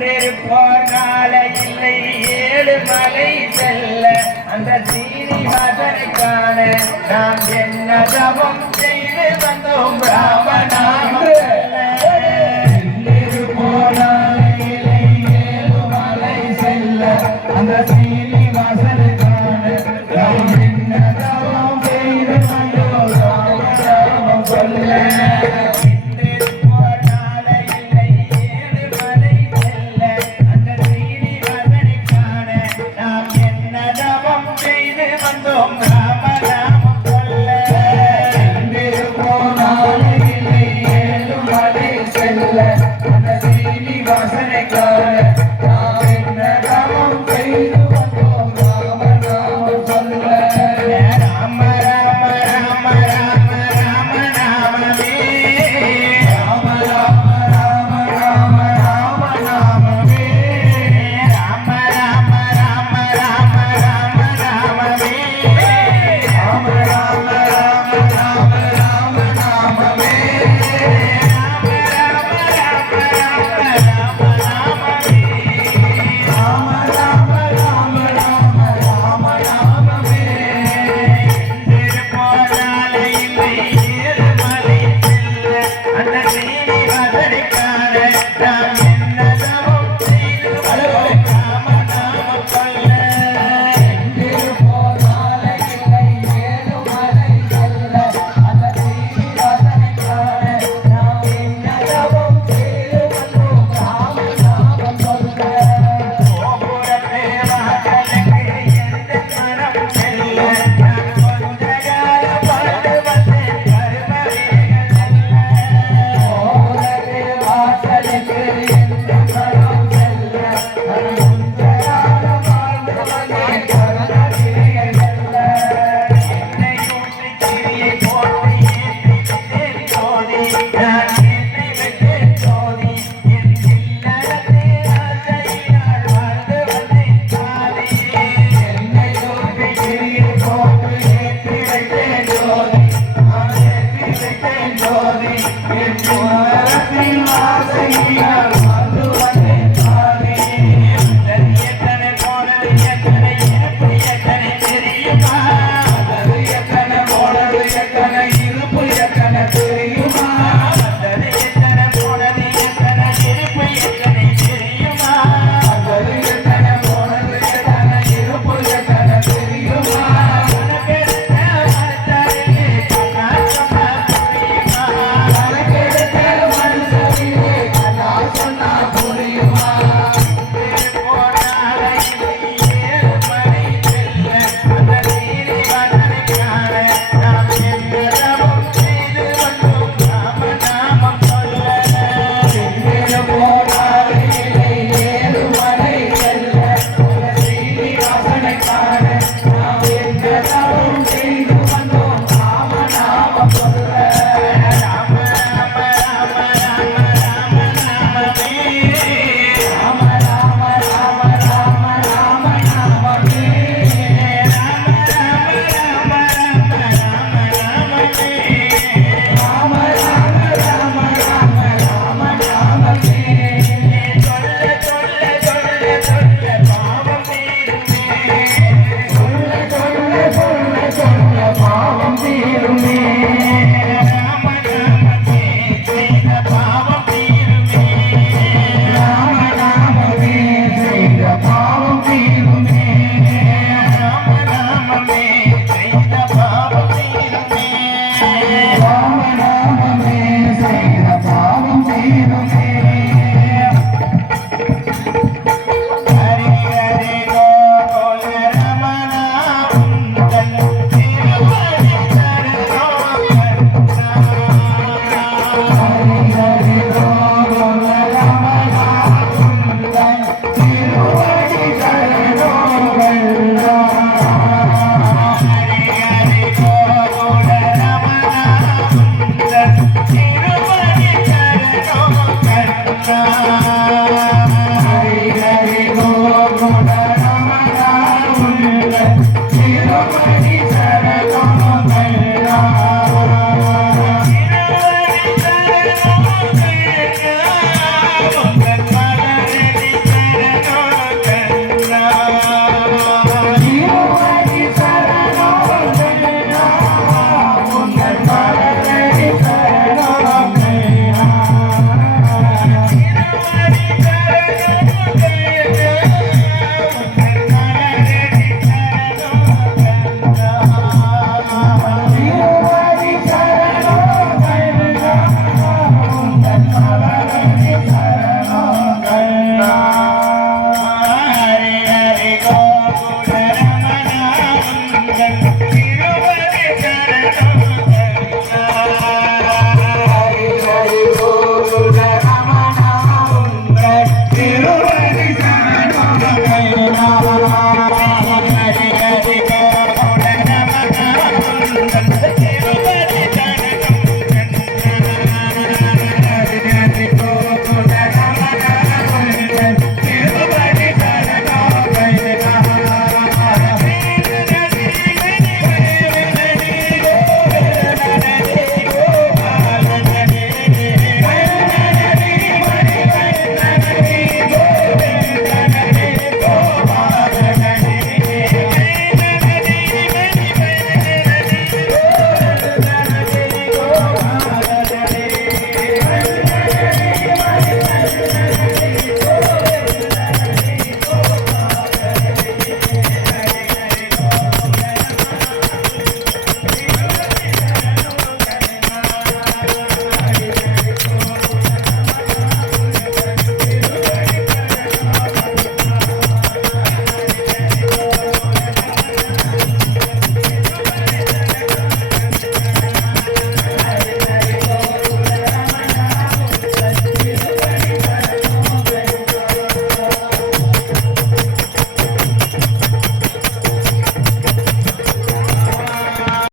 இன்றிருப்போர் நாளை இல்லை ஏழு மலை செல்ல. அந்த சீனிவாசனை காண நாம் என்ன தவம் செய்து வந்தோம் ராமநாம